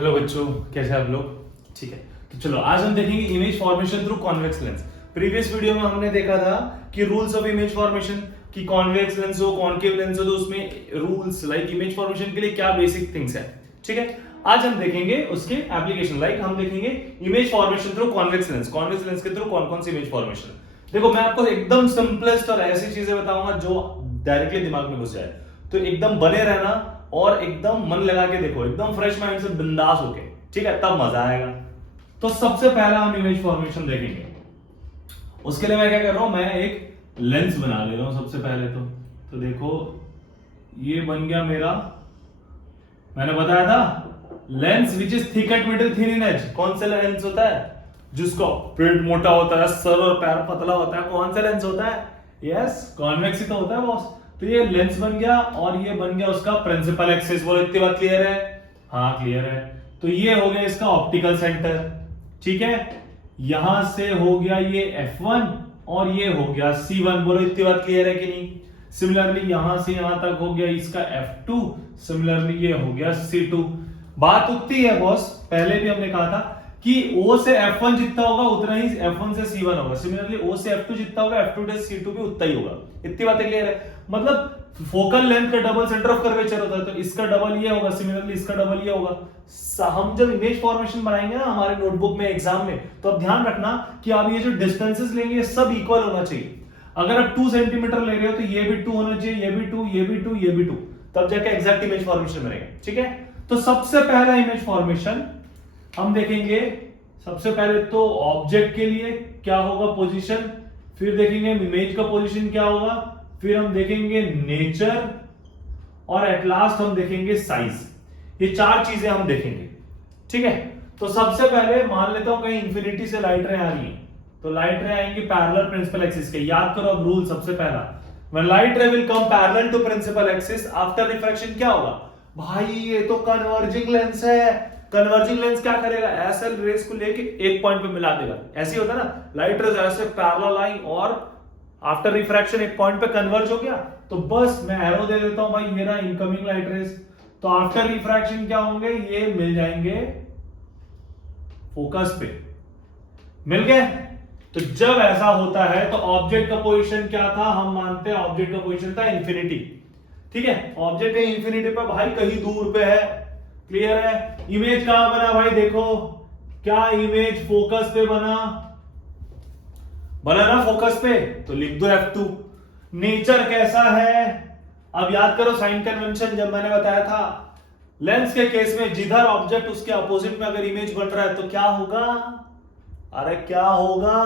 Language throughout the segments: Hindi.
हेलो बच्चों, कैसे आप लोग? ठीक है, तो चलो आज हम देखेंगे image formation through convex lens. Previous video में हमने देखा था कि रूल्स ऑफ इमेज फॉर्मेशन, कि कॉन्वेक्स लेंस हो कॉनकेव लेंस हो तो उसमें रूल्स लाइक इमेज फॉर्मेशन के लिए क्या बेसिक थिंग्स है। ठीक है, आज हम देखेंगे उसके एप्लीकेशन। लाइक हम देखेंगे image formation through convex lens. Convex lens के थ्रू कौन कौन सी इमेज फॉर्मेशन। देखो, मैं आपको एकदम सिंपलेस्ट और ऐसी चीजें बताऊंगा जो डायरेक्टली दिमाग में घुस जाए, तो एकदम बने रहना और एकदम मन लगा के देखो, एकदम फ्रेश माइंड से बिंदास होके, ठीक है, तब मजा आएगा। तो सबसे पहला हम इमेज फॉर्मेशन देखेंगे। उसके लिए मैं क्या कर रहा हूं, मैं एक लेंस बना ले रहा हूं सबसे पहले। तो देखो, ये बन गया मेरा, मैंने बताया था lens which is thick at middle thin in edge. कौन सा लेंस होता है जिसका पेट मोटा होता है, सर और पैर पतला होता है? कौन सा लेंस होता है? यस, कॉन्वेक्स ही तो होता है बॉस। तो ये लेंस बन गया और ये बन गया उसका प्रिंसिपल एक्सिस। बोलो, इतनी बात क्लियर है? हाँ क्लियर है। तो ये हो गया इसका ऑप्टिकल सेंटर, ठीक है। यहां से हो गया ये F1 और ये हो गया C1। बोलो, इतनी बात क्लियर है कि नहीं? सिमिलरली यहां से यहां तक हो गया इसका F2, सिमिलरली ये हो गया C2। बात उतनी है बॉस, पहले भी हमने कहा था कि O से F1 जितना होगा उतना ही F1 से C1 होगा। सिमिलरली O से F2 जितना होगा F2 से C2 भी उतना ही होगा। इतनी बातें क्लियर है? मतलब फोकल लेंथ का डबल सेंटर ऑफ कर्वेचर होता है, तो इसका डबल ये होगा, सिमिलरली इसका डबल ये होगा। हम जब इमेज फॉर्मेशन बनाएंगे ना हमारे नोटबुक में एग्जाम में, तो अब ध्यान रखना कि आप ये जो डिस्टेंसेस लेंगे ये सब इक्वल होना चाहिए। अगर आप 2 सेंटीमीटर ले रहे हो तो ये भी 2 होना चाहिए, ये भी 2, ये भी 2, ये भी 2, तब जाके एग्जैक्ट इमेज फॉर्मेशन बनेगा। ठीक है, तो सबसे पहला इमेज फॉर्मेशन हम देखेंगे। सबसे पहले तो ऑब्जेक्ट के लिए क्या होगा पोजीशन, फिर देखेंगे इमेज का पोजीशन क्या होगा, फिर हम देखेंगे नेचर और एट लास्ट हम देखेंगे साइज। ये 4 चीजें हम देखेंगे, ठीक है। तो सबसे पहले मान लेता हूं कहीं इंफिनिटी से लाइट रे आ रही है, तो लाइट रे आएंगी पैरेलल प्रिंसिपल एक्सिस के। याद करो अब रूल सबसे पहला, when light ray will come parallel to principal axis after refraction क्या होगा भाई? ये तो कन्वर्जिंग लेंस है। कन्वर्जिंग लेंस क्या करेगा? ऐसे रेस को लेके एक पॉइंट पे मिला देगा। ऐसे ही होता है ना, लाइट रेज ऐसे पैरेलल आई और आफ्टर रिफ्रैक्शन एक पॉइंट पे कन्वर्ज हो गया, तो बस मैं एरो दे देता हूं भाई, मेरा इनकमिंग लाइट रेज। तो आफ्टर रिफ्रैक्शन क्या होंगे? ये मिल जाएंगे फोकस पे, मिल गए। तो जब ऐसा होता है तो ऑब्जेक्ट का पोजीशन क्या था? हम मानते हैं ऑब्जेक्ट का पोजीशन था इंफिनिटी, ठीक है। ऑब्जेक्ट कहीं इंफिनिटी पे भाई, कहीं दूर पे है, क्लियर है। इमेज कहां बना भाई? देखो, क्या इमेज फोकस पे बना ना फोकस पे, तो लिख दो F2। नेचर कैसा है? अब याद करो साइन कन्वेंशन, जब मैंने बताया था लेंस के केस में जिधर ऑब्जेक्ट उसके अपोजिट में अगर इमेज बन रहा है तो क्या होगा? अरे क्या होगा?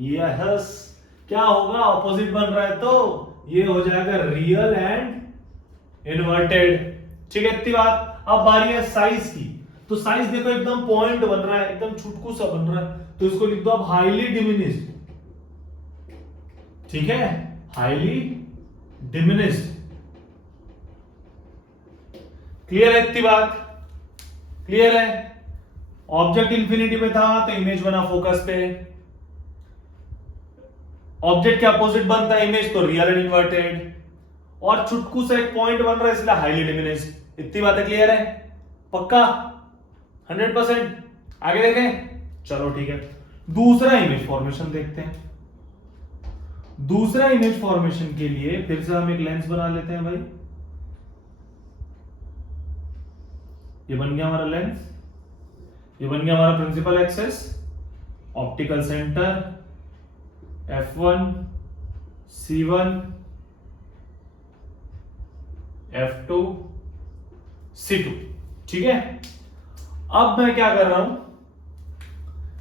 यस, क्या होगा? ऑपोजिट बन रहा है तो ये हो जाएगा रियल एंड इन्वर्टेड, ठीक है। इतनी बात। अब बारी है साइज की। तो साइज देखो, एकदम पॉइंट बन रहा है, एकदम छुटकू सा बन रहा है, तो इसको लिख दो अब हाईली डिमिनिश्ड, ठीक है, हाईली डिमिनिश्ड। क्लियर है? इतनी बात क्लियर है? ऑब्जेक्ट इंफिनिटी पे था तो इमेज बना फोकस पे, ऑब्जेक्ट के अपोजिट बनता है इमेज तो रियल एंड इन्वर्टेड, और चुटकू से एक पॉइंट बन रहा है इसलिए हाईली डिमिनिश्ड। इतनी बातें क्लियर है? पक्का 100%? आगे देखें, चलो ठीक है। दूसरा इमेज फॉर्मेशन देखते हैं। दूसरा इमेज फॉर्मेशन के लिए फिर से हम एक लेंस बना लेते हैं भाई। ये बन गया हमारा लेंस, ये बन गया हमारा principal axis, optical centre F1, C1, F2, C2, ठीक है। अब मैं क्या कर रहा हूं,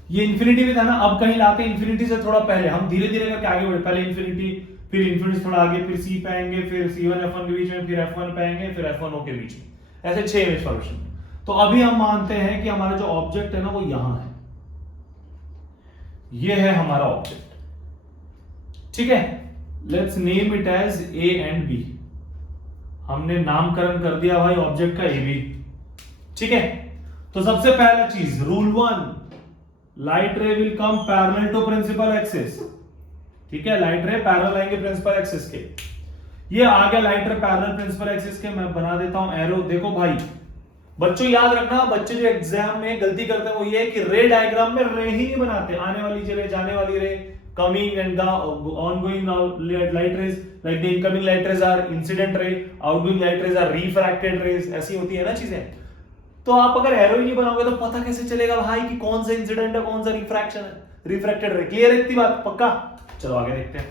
ये इंफिनिटी भी था ना, अब कहीं लाते इंफिनिटी से थोड़ा पहले, हम धीरे धीरे करके आगे बढ़े। पहले इंफिनिटी, फिर इंफिनिटी से थोड़ा आगे, फिर C पे आएंगे, फिर C1 F1 के बीच में, फिर F1 पे आएंगे, फिर F1 O के बीच में, ऐसे 6 इमेज फॉर्मेशन। तो अभी हम मानते हैं कि हमारा जो ऑब्जेक्ट है ना वो यहां है, ये है हमारा ऑब्जेक्ट, ठीक है। Let's name it as A and B। हमने नामकरण कर दिया भाई ऑब्जेक्ट का AB, ठीक है। तो सबसे पहला चीज, rule 1, light ray will come parallel to principal axis, ठीक है। लाइट रे पैरेलल आएंगे प्रिंसिपल एक्सिस के। ये आ गया light ray parallel principal axis के, मैं बना देता हूं एरो। देखो भाई, बच्चों याद रखना, बच्चे जो एग्जाम में गलती करते हैं वो ये है कि रे डायग्राम में रे ही नहीं बनाते, आने वाली रे, जाने वाली रे, coming and ongoing light rays, like the incoming light rays are incident ray, outgoing light rays are refracted rays, ऐसी होती है ना चीजें। तो आप अगर एरो ही नहीं बनाओगे तो पता कैसे चलेगा भाई कि कौन सा इंसिडेंट है, कौन सा रिफ्रैक्शन है, रिफ्रैक्टेड रे। क्लियर है इतनी बात? पक्का? चलो आगे देखते हैं।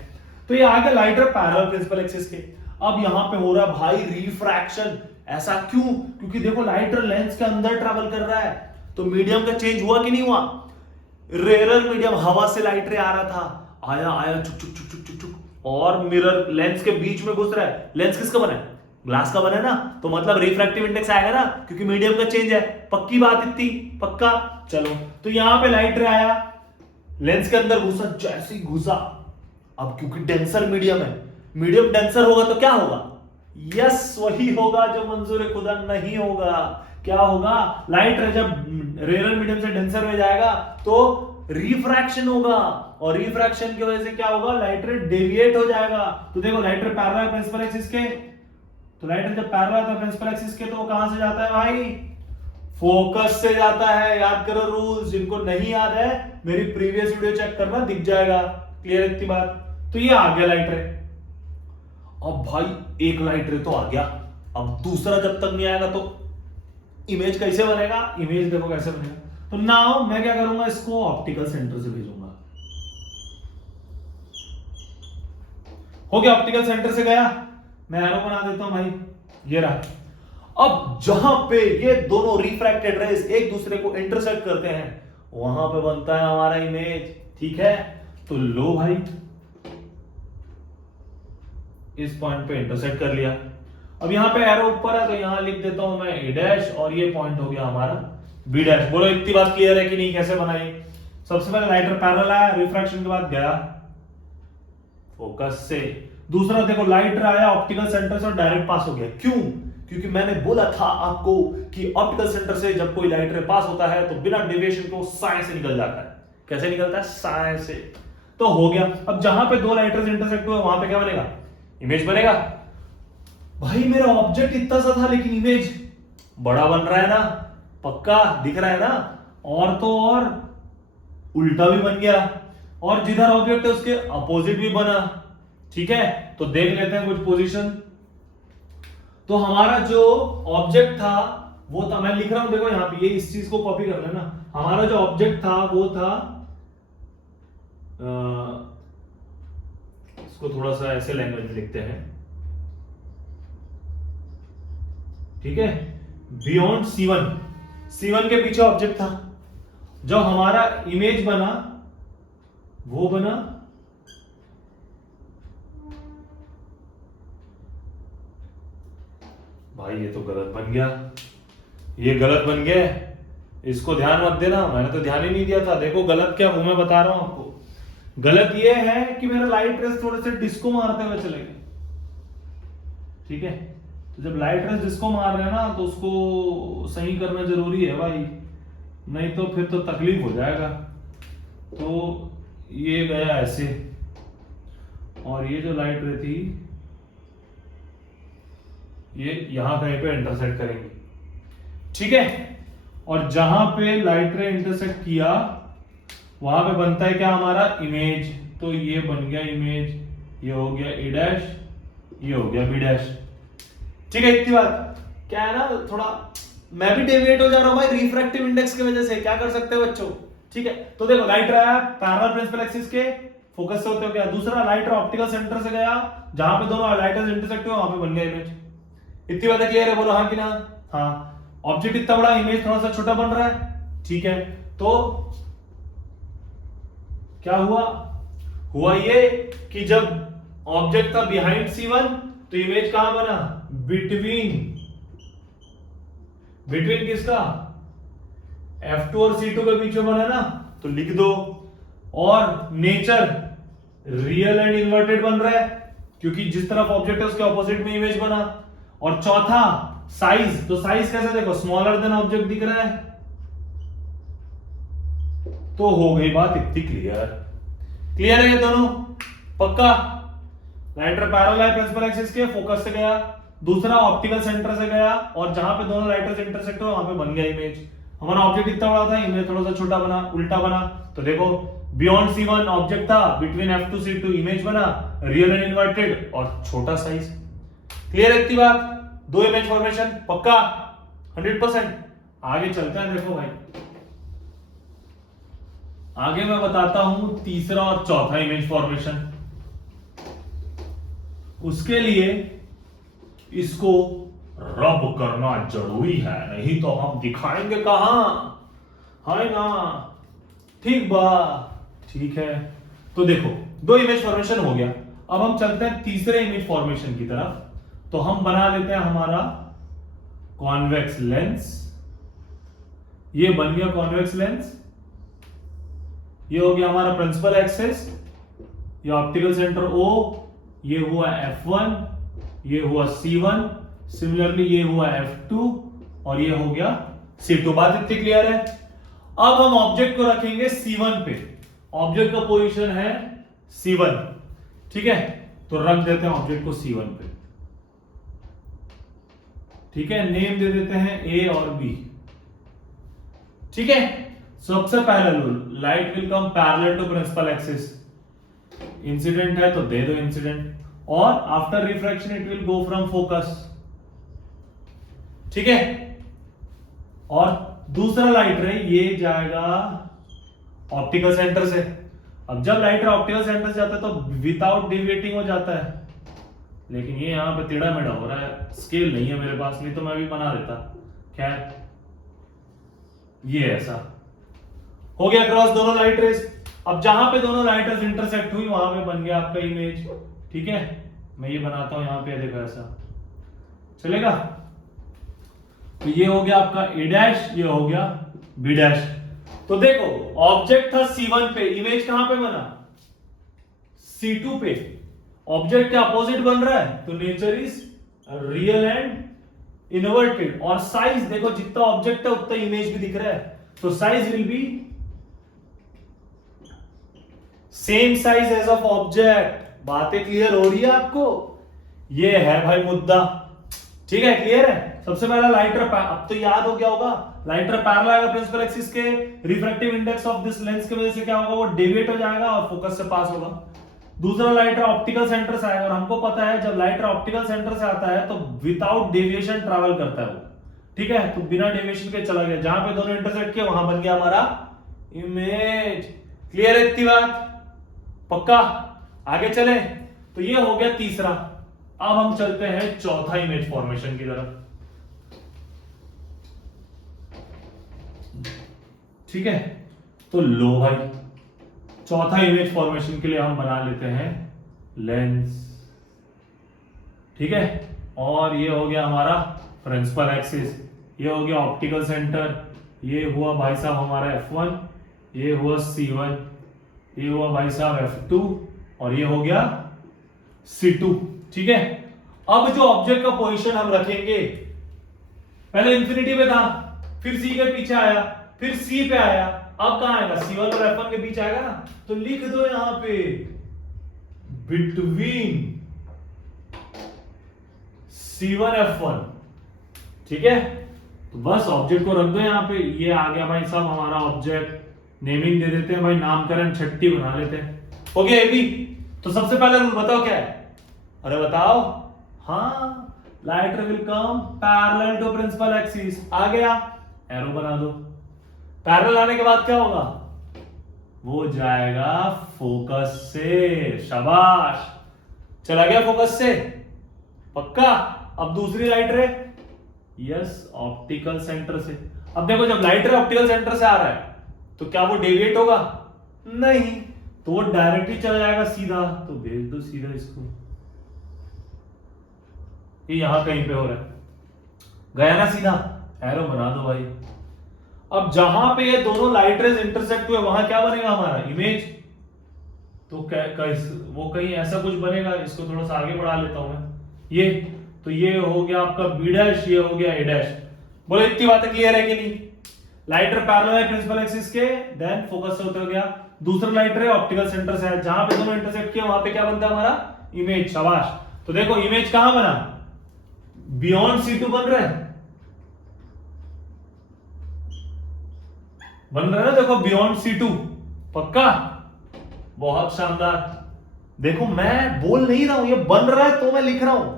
तो ये आगे light ray parallel principal axis के। अब यहां पे हो रहा भाई रिफ्रैक्शन। ऐसा क्यों? क्योंकि देखो लाइट रे लेंस के अंदर ट्रैवल कर रहा है, तो मीडियम का चेंज हुआ कि नहीं हुआ? रेयर मीडियम, हवा से लाइट रे आ रहा था, आया आया चुक चुक चुक चुक चुक चुक, और मिरर लेंस के बीच में घुस रहा है। लेंस किसका बना है? ग्लास का बना है ना, तो मतलब रिफ्रैक्टिव इंडेक्स आएगा ना, क्योंकि मीडियम का चेंज है। पक्की बात इतनी? पक्का। चलो, तो यहां पे लाइट रे आया, लेंस के अंदर घुसा, जैसे ही घुसा, अब क्योंकि डेंसर मीडियम है, मीडियम डेंसर होगा तो क्या होगा? यस, वही होगा जो मंजूर खुदा नहीं होगा। क्या होगा? लाइट रे जब रेयर मीडियम से डेंसर में जाएगा तो रिफ्रैक्शन होगा, और रिफ्रैक्शन की वजह से क्या होगा? लाइट रे डेविएट हो जाएगा। तो देखो light ray parallel principal axis के, तो लाइट रे जब पैरेलल था प्रिंसिपल एक्सिस के, तो वो कहां से जाता है भाई? फोकस से जाता है। याद करो रूल्स, जिनको नहीं याद है मेरी प्रीवियस वीडियो चेक करना, दिख जाएगा। क्लियर इतनी बात? तो ये आ गया लाइट रे। अब भाई एक लाइट रे तो आ गया, अब दूसरा जब तक नहीं आएगा तो इमेज कैसे बनेगा? इमेज देखो कैसे बनेगा। तो नाउ मैं क्या करूंगा, इसको ऑप्टिकल सेंटर से भेजूंगा। हो गया, ऑप्टिकल सेंटर से गया, मैं एरो बना देता हूं भाई, ये रहा। अब जहां पे ये दोनों रिफ्रैक्टेड रेज एक दूसरे को इंटरसेक्ट करते हैं, वहां पे बनता है हमारा इमेज। ठीक है, तो लो भाई, इस पॉइंट पे इंटरसेक्ट कर लिया। अब यहां पे एरो ऊपर है तो यहां लिख देता हूं मैं ए डैश, और ये पॉइंट हो गया हमारा बी डैश। बोलो इतनी बात क्लियर है कि नहीं? कैसे बनाई? सबसे पहले लाइट रे पैरेलल आया, रिफ्रैक्शन के बाद गया फोकस से। दूसरा देखो लाइट रे आया ऑप्टिकल सेंटर से और डायरेक्ट पास हो गया। क्यों? क्योंकि मैंने बोला था आपको कि ऑप्टिकल सेंटर से जब कोई लाइट रे पास होता है तो बिना डेविएशन को साए से निकल जाता है। कैसे निकलता है? साए से। तो हो गया। अब जहां पे दो लाइट रेज इंटरसेक्ट हुए वहां पे क्या बनेगा? इमेज बनेगा। भाई मेरा ऑब्जेक्ट इतना सा था लेकिन इमेज बड़ा बन रहा है ना, पक्का दिख रहा है ना। और तो और उल्टा भी बन गया, और जिधर ऑब्जेक्ट है उसके अपोजिट भी बना। ठीक है, तो देख लेते हैं कुछ पोजीशन। तो हमारा जो ऑब्जेक्ट था वो था, मैं लिख रहा हूं देखो यहां पे, ये इस चीज को कॉपी कर लेना। हमारा जो ऑब्जेक्ट था वो था, इसको थोड़ा सा ऐसे लैंग्वेज में लिखते हैं। ठीक है, बियॉन्ड C1, C1 के पीछे ऑब्जेक्ट था। जो हमारा इमेज बना वो बना भाई, ये तो गलत बन गया, ये गलत बन गया। इसको ध्यान मत देना, मैंने तो ध्यान ही नहीं दिया था। देखो गलत क्या हूं, मैं बता रहा हूं आपको। गलत ये है कि मेरा लाइट रेस थोड़े से डिस्को मारते हुए चले गए। ठीक है, तो जब लाइट रेस डिस्को मार रहे हैं ना तो उसको सही करना जरूरी है भाई, नहीं तो फिर तो तकलीफ हो जाएगा। तो ये गया ऐसे, और ये जो लाइट रे थी ये यहां कहीं पे इंटरसेक्ट करेंगे। ठीक है, और जहां पे लाइट रे इंटरसेक्ट किया वहां पे बनता है क्या हमारा? इमेज। तो ये बन गया इमेज, ये हो गया ए डैश, ये हो गया बी डैश। ठीक है, इतनी बात। क्या है ना, थोड़ा मैं भी डेविएट हो जा रहा हूं भाई रिफ्रैक्टिव इंडेक्स की वजह से, क्या कर सकते हो बच्चों। ठीक है, तो देखो लाइट रे आया पैरेलल प्रिंसिपल एक्सिस के, फोकस से होते हुए गया। दूसरा लाइट रे ऑप्टिकल सेंटर से गया, जहां पे दोनों लाइट रेज इंटरसेक्ट हुए वहां पे बन गया इमेज। इतनी बातें क्लियर है? बोलो हाँ कि ना? हाँ। ऑब्जेक्ट इतना बड़ा, इमेज थोड़ा सा छोटा बन रहा है। ठीक है, तो क्या हुआ? हुआ ये कि जब ऑब्जेक्ट था बिहाइंड C1 तो इमेज कहां बना? बिटवीन किसका? F2 और C2 के बीच में बना ना, तो लिख दो। और नेचर रियल एंड इन्वर्टेड बन रहा है, क्योंकि जिस तरफ ऑब्जेक्ट है उसके ऑपोजिट में इमेज बना। और चौथा साइज, तो साइज कैसे देखो? स्मॉलर देन ऑब्जेक्ट दिख रहा है। तो हो गई बात इतनी क्लियर। क्लियर है ये दोनों? पक्का? लाइट रे पैरेलल है प्रिंसिपल एक्सिस के, फोकस से गया, दूसरा ऑप्टिकल सेंटर से गया और जहां पे दोनों लाइटर्स इंटरसेक्ट हुए वहां पे बन गया इमेज। हमारा ऑब्जेक्ट इतना बड़ा था, इमेज थोड़ा सा छोटा बना, उल्टा बना। तो देखो बियॉन्ड C1 ऑब्जेक्ट था, बिटवीन F2 C2 इमेज बना, रियल एंड इन्वर्टेड और छोटा साइज। क्लियर इतनी बात? दो इमेज फॉर्मेशन पक्का 100%। आगे चलते हैं, देखो भाई आगे मैं बताता हूं तीसरा और चौथा इमेज फॉर्मेशन। उसके लिए इसको रब करना जरूरी है, नहीं तो हम दिखाएंगे कहां, है ना? ठीक बा, ठीक है। तो देखो दो इमेज फॉर्मेशन हो गया, अब हम चलते हैं तीसरे इमेज फॉर्मेशन की तरफ। तो हम बना लेते हैं हमारा कॉन्वेक्स लेंस। ये बन गया कॉन्वेक्स लेंस, ये हो गया हमारा प्रिंसिपल एक्सिस, ये ऑप्टिकल सेंटर O, ये हुआ F1, ये हुआ C1, सिमिलरली ये हुआ F2 और ये हो गया C2। बात इतनी क्लियर है? अब हम ऑब्जेक्ट को रखेंगे C1 पे, ऑब्जेक्ट का पोजीशन है C1, ठीक है? तो रख देते हैं ऑब्जेक्ट को C1 पे, ठीक है? नेम दे देते हैं A और B, ठीक है? सबसे पहला rule, light will come parallel to principal axis. Incident है तो दे दो इंसिडेंट, और after refraction it will go from focus, ठीक है? और दूसरा लाइटर है ये जाएगा ऑप्टिकल सेंटर से। अब जब लाइटर ऑप्टिकल सेंटर से जाता है तो विदाउट डिविएटिंग हो जाता है, लेकिन ये यहां पे टेढ़ा मेढ़ा हो रहा है, स्केल नहीं है मेरे पास, नहीं तो मैं भी बना देता। खैर ये ऐसा हो गया क्रॉस दोनों लाइट रेज। अब जहां पे दोनों लाइटर्स इंटरसेक्ट हुई वहां पे बन गया आपका इमेज, ठीक है? मैं ये बनाता हूं यहां पे, देखो ऐसा चलेगा। तो ये हो गया आपका A डैश, ये हो गया B डैश। तो देखो ऑब्जेक्ट था C1 पे, इमेज कहां पे बना? C2 पे। ऑब्जेक्ट के अपोजिट बन रहा है तो nature is real and inverted. और साइज देखो जितना ऑब्जेक्ट है उतना इमेज भी दिख रहा है, तो size will be same size as of object. बातें क्लियर हो रही है आपको? ये है भाई मुद्दा, ठीक है? क्लियर है? सबसे पहला लाइटर, अब तो याद हो गया होगा, लाइटर पैरेलल आएगा प्रिंसिपल एक्सिस के, refractive index of this lens की वजह से क्या होगा, वो डेविएट हो जाएगा और फोकस से पास होगा। दूसरा लाइटर ऑप्टिकल सेंटर से आएगा, और हमको पता है जब लाइटर ऑप्टिकल सेंटर से आता है तो विदाउट डेविएशन ट्रैवल करता है वो, ठीक है? तो बिना डेविएशन के चला गया, जहां पे दोनों इंटरसेक्ट किए वहां बन गया हमारा इमेज। क्लियर है इतनी बात? पक्का? आगे चले। तो ये हो गया तीसरा। अब हम चलते हैं चौथा इमेज फॉर्मेशन की तरफ, ठीक है? तो लो भाई, चौथा इमेज फॉर्मेशन के लिए हम बना लेते हैं लेंस, ठीक है? और ये हो गया हमारा प्रिंसिपल एक्सिस, ये हो गया ऑप्टिकल सेंटर, ये हुआ भाई साहब हमारा F1, ये हुआ C1, ये हुआ भाई साहब F2 और ये हो गया C2, ठीक है? अब जो ऑब्जेक्ट का पोजीशन हम रखेंगे, पहले इंफिनिटी पे था, फिर C के पीछे आया, फिर C पे आया, अब कहां आएगा? C1 और F1 के बीच आएगा ना, तो लिख दो यहां पे बिटवीन C1 F1, ठीक है? तो बस ऑब्जेक्ट को रख दो यहां पे। ये आ गया भाई साहब हमारा ऑब्जेक्ट, नेमिंग दे देते हैं भाई, नामकरण छट्टी बना लेते हैं। हो गया ये भी। तो सबसे पहला रूल बताओ क्या है? अरे बताओ। हाँ, light ray will come parallel to principal axis. आ गया, एरो बना दो। पैरेलल आने के बाद क्या होगा? वो जाएगा फोकस से। शाबाश, चला गया फोकस से, पक्का? अब दूसरी लाइटर है, यस, ऑप्टिकल सेंटर से। अब देखो जब लाइटर ऑप्टिकल सेंटर से आ रहा है तो क्या वो डेविएट होगा? नहीं, तो वो डायरेक्टली चला जाएगा सीधा। तो भेज दो सीधा इसको, ये यहां कहीं पे हो रहा है, गया ना सीधा, एरो बना दो भाई। अब जहां पे ये दोनों लाइट रेज इंटरसेक्ट हुए वहां क्या बनेगा हमारा? इमेज। तो वो कहीं ऐसा कुछ बनेगा, इसको थोड़ा सा आगे बढ़ा लेता हूं मैं। ये तो ये हो गया आपका B डैश, ये हो गया A डैश। बोले इतनी बातें क्लियर है कि नहीं? लाइटर पैरेलल है प्रिंसिपल एक्सिस के, देन फोकस से होते हो गया। दूसरा लाइटर है ऑप्टिकल सेंटर से है, जहां पे दोनों इंटरसेक्ट किया वहां पे क्या बनता है हमारा? इमेज। शाबाश। तो देखो इमेज कहां बना? बियॉन्ड C2 बन रहा है, बन रहा है ना, देखो बियॉन्ड C2 पक्का, बहुत शानदार। देखो मैं बोल नहीं रहा हूं, ये बन रहा है तो मैं लिख रहा हूं।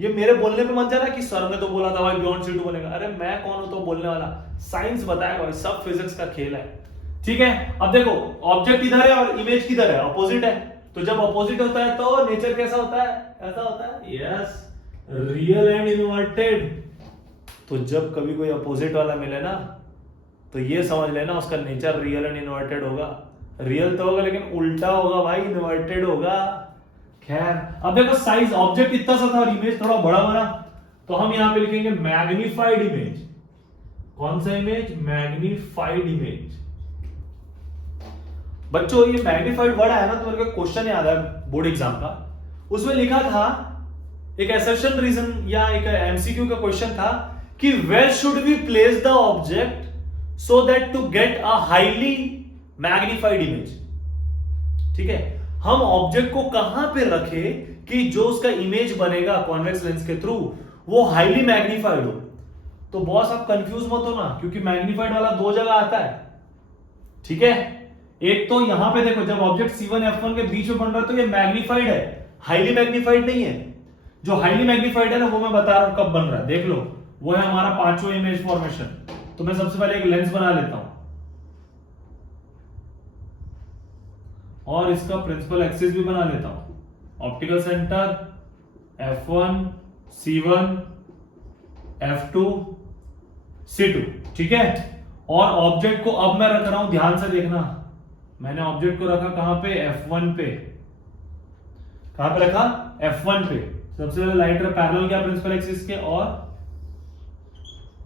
ये मेरे बोलने पे मत जाना कि सर ने तो बोला था भाई बियॉन्ड C2 बनेगा। अरे मैं कौन हूं तो बोलने वाला, साइंस बताएगा भाई, सब फिजिक्स का खेल है। ठीक है, अब देखो ऑब्जेक्ट इधर है और इमेज किधर है, अपोजिट है। तो जब अपोजिट होता है तो नेचर कैसा होता है, ऐसा होता है, यस, रियल एंड इन्वर्टेड। तो जब कभी कोई अपोजिट वाला मिले ना, तो ये समझ लेना उसका नेचर रियल एंड इन्वर्टेड होगा। रियल तो होगा लेकिन उल्टा होगा भाई, इन्वर्टेड होगा। खैर, अब देखो साइज, ऑब्जेक्ट इतना सा था और इमेज थोड़ा बड़ा बना, तो हम यहां पे लिखेंगे मैग्निफाइड इमेज। कौन सा इमेज, मैग्निफाइड इमेज। बच्चों ये मैग्निफाइड वर्ड है ना, तो मेरे को क्वेश्चन याद है बोर्ड एग्जाम का, उसमें लिखा था एक असर्शन रीजन या एक एमसीक्यू का क्वेश्चन था कि where should we place the object so that to get a highly magnified image. ठीक है, हम ऑब्जेक्ट को कहां पे रखें कि जो उसका इमेज बनेगा कॉन्वेक्स लेंस के थ्रू वो हाईली मैग्निफाइड हो। तो बॉस आप कंफ्यूज मत हो ना, क्योंकि मैग्निफाइड वाला दो जगह आता है। ठीक है, एक तो यहां पे देखो जब ऑब्जेक्ट C1 F1 के बीच में बन रहा है तो ये मैग्निफाइड है, हाईली मैग्निफाइड नहीं है। जो हाईली मैग्निफाइड है ना वो मैं बता रहा हूं कब बन रहा है, देख लो, वो है हमारा पांचवा इमेज फॉर्मेशन। तो मैं सबसे पहले एक लेंस बना लेता हूं और इसका प्रिंसिपल एक्सिस भी बना लेता हूं। Optical centre F1 C1 F2 C2। ठीक है, और ऑब्जेक्ट को अब मैं रख रहा हूं, ध्यान से देखना, मैंने ऑब्जेक्ट को रखा कहां पे, F1 पे। कहां पे रखा, F1 पे। सबसे पहले लाइटर पैरेलल गया प्रिंसिपल एक्सिस के और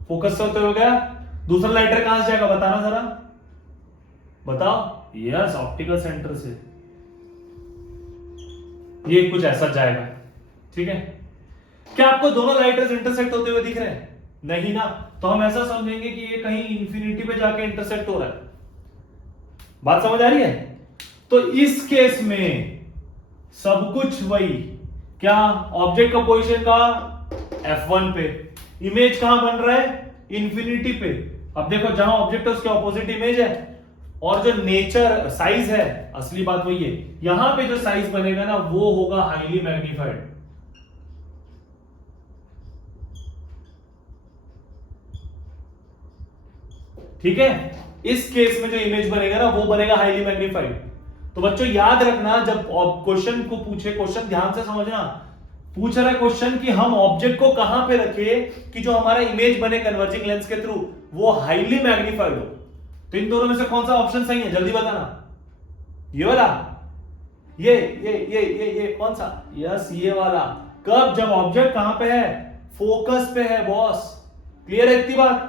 फोकस से होते हो गया। दूसरा लाइटर कहां से जाएगा बताना जरा, बताओ। यस, ऑप्टिकल सेंटर से। ये कुछ ऐसा जाएगा। ठीक है, क्या आपको दोनों लाइटर्स इंटरसेक्ट होते हुए दिख रहे हैं, नहीं ना, तो हम ऐसा समझेंगे कि ये कहीं इंफिनिटी पे जाके इंटरसेक्ट हो रहा है। बात समझ आ रही है। तो इस केस में सब कुछ वही, क्या ऑब्जेक्ट का पोजीशन का F1 पे, इमेज कहां बन रहा है, इंफिनिटी पे। अब देखो जहां ऑब्जेक्ट है उसके ऑपोजिट इमेज है, और जो नेचर साइज है, असली बात वही है, यहां पे जो साइज बनेगा ना वो होगा हाईली मैग्निफाइड। ठीक है, इस केस में जो इमेज बनेगा ना वो बनेगा हाईली मैग्निफाइड। तो बच्चों याद रखना, जब क्वेश्चन को पूछे, क्वेश्चन ध्यान से समझना, पूछ रहा है क्वेश्चन कि हम ऑब्जेक्ट को कहां पे रखें कि जो हमारा इमेज बने कन्वर्जिंग लेंस के थ्रू वो हाईली मैग्निफाइड हो। तो इन दोनों में से कौन सा ऑप्शन सही है, जल्दी बताना। ये वाला, ये कौन सा, यस ये वाला। कब, जब ऑब्जेक्ट कहां पे है, फोकस पे है बॉस। क्लियर है इतनी बात।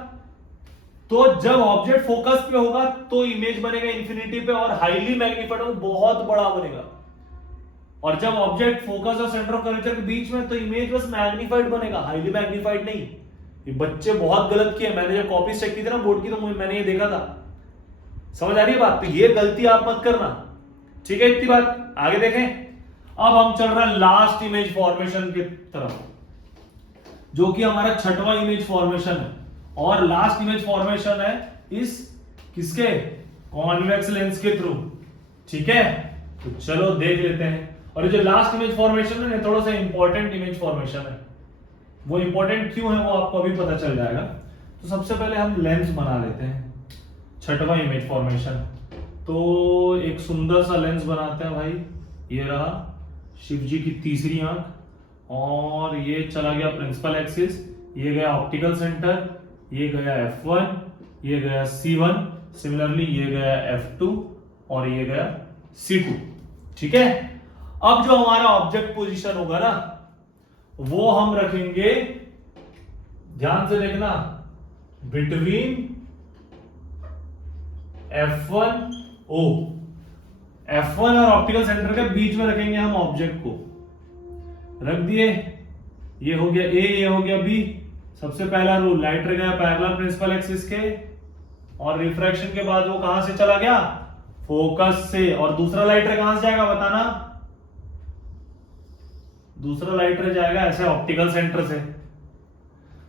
तो जब ऑब्जेक्ट फोकस पे होगा तो इमेज बनेगा इंफिनिटी पे और हाईली मैग्निफाइड, बहुत बड़ा बनेगा। और जब ऑब्जेक्ट फोकस और सेंटर ऑफ कर्वेचर के बीच में तो इमेज बस मैग्निफाइड बनेगा, हाईली मैग्निफाइड नहीं। ये बच्चे बहुत गलत किए, मैंने जब कॉपी चेक की थी ना बोर्ड की तो मैंने ये देखा था। समझ आ रही है बात, तो ये गलती आप मत करना। ठीक है, इतनी बात। आगे देखें, अब हम चल रहा है लास्ट इमेज फॉर्मेशन की तरफ, जो कि हमारा छठवां इमेज फॉर्मेशन है। और लास्ट इमेज फॉर्मेशन है इस किसके, कॉन्वेक्स लेंस के थ्रू। ठीक है, तो चलो देख लेते हैं। और ये जो लास्ट इमेज फॉर्मेशन है थोड़ा सा इंपॉर्टेंट इमेज फॉर्मेशन है। वो इंपॉर्टेंट क्यों है वो आपको अभी पता चल जाएगा। तो सबसे पहले हम लेंस बना लेते हैं, छठवां इमेज फॉर्मेशन। तो एक सुंदर सा लेंस बनाते हैं भाई। ये रहा शिव जी की तीसरी आंख, और ये चला गया प्रिंसिपल एक्सिस, ये गया ऑप्टिकल सेंटर, ये गया F1, ये गया C1, सिमिलरली ये गया F2 और ये गया C2। ठीक है, अब जो हमारा ऑब्जेक्ट पोजीशन होगा ना वो हम रखेंगे, ध्यान से देखना, बिटवीन F1 O, F1 और ऑप्टिकल सेंटर के बीच में रखेंगे हम ऑब्जेक्ट को। रख दिए, ये हो गया A, ये हो गया B। सबसे पहला रूल, लाइटर गया पैरेलल प्रिंसिपल एक्सिस के, और रिफ्रैक्शन के बाद वो कहां से चला गया, फोकस से। और दूसरा लाइटर कहां से जाएगा बताना, दूसरा लाइटर जाएगा ऐसे ऑप्टिकल सेंटर से।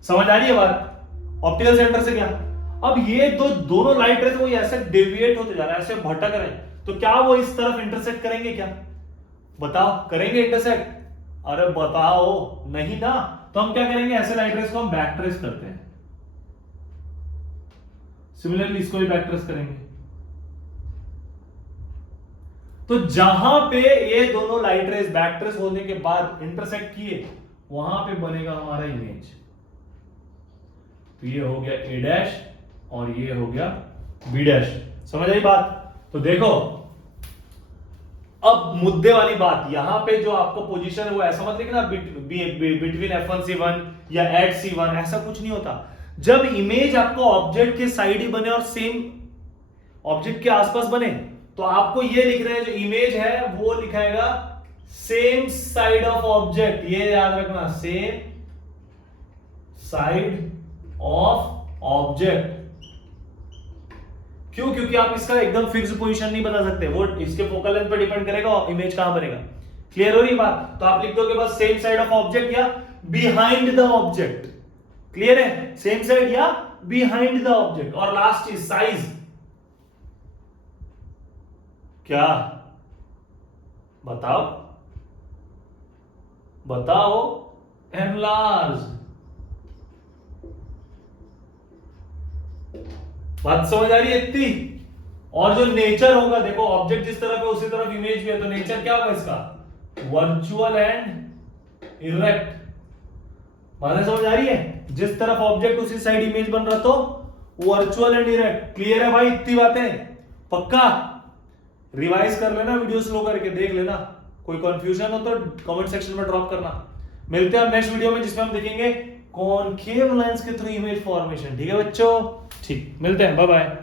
समझ आ रही है बात? ऑप्टिकल सेंटर से क्या, अब ये दोनों लाइट रेज वो ऐसे डेविएट होते जा रहे हैं, ऐसे भटक रहे हैं, तो क्या वो इस तरफ इंटरसेक्ट करेंगे क्या? बताओ, करेंगे इंटरसेक्ट? अरे बताओ, नहीं ना। तो हम क्या करेंगे, ऐसे लाइट रेज को हम बैक ट्रेस करते हैं, सिमिलरली इसको भी बैक ट्रेस करेंगे। तो जहां पे ये दोनों लाइट रेज बैक ट्रेस होने के बाद इंटरसेक्ट किए, वहां पे बनेगा हमारा इमेज। तो ये हो गया ए डैश और ये हो गया बी डैश। समझ आई बात? तो देखो, अब मुद्दे वाली बात, यहां पे जो आपका पोजीशन है वो ऐसा मत लिखना बिटवीन F1 C1 या एट C1, ऐसा कुछ नहीं होता। जब इमेज आपको ऑब्जेक्ट के साइड ही बने और सेम ऑब्जेक्ट के आसपास बने, तो आपको ये लिख रहे हैं, जो इमेज है वो लिखाएगा सेम साइड ऑफ ऑब्जेक्ट, ये याद रखना, सेम साइड ऑफ ऑब्जेक्ट। क्यों? क्योंकि आप इसका एकदम फिक्स पोजीशन नहीं बता सकते, वो इसके फोकल लेंथ पर डिपेंड करेगा इमेज कहां बनेगा। क्लियर हो रही बात? तो आप लिख दोगे बस सेम साइड ऑफ ऑब्जेक्ट या बिहाइंड द ऑब्जेक्ट। क्लियर है? सेम साइड या बिहाइंड द ऑब्जेक्ट। और लास्ट चीज साइज, क्या बताओ, बताओ, एनलार्ज। बात समझ आ रही है इतनी? और जो नेचर होगा, देखो ऑब्जेक्ट जिस तरफ है उसी तरफ इमेज भी है, तो नेचर क्या होगा इसका, वर्चुअल एंड इरेक्ट। बात समझ आ रही है? जिस तरफ ऑब्जेक्ट उसी साइड इमेज बन रहा तो वर्चुअल एंड इरेक्ट। क्लियर है भाई इतनी बातें? पक्का? रिवाइज कर लेना, वीडियो स्लो करके देख लेना, कोई कंफ्यूजन हो तो कमेंट सेक्शन में ड्रॉप करना। मिलते हैं नेक्स्ट वीडियो में, जिसमें हम देखेंगे कॉनकेव लेंस के थ्रू इमेज फॉर्मेशन। ठीक है बच्चों? ठीक, मिलते हैं, बाय बाय।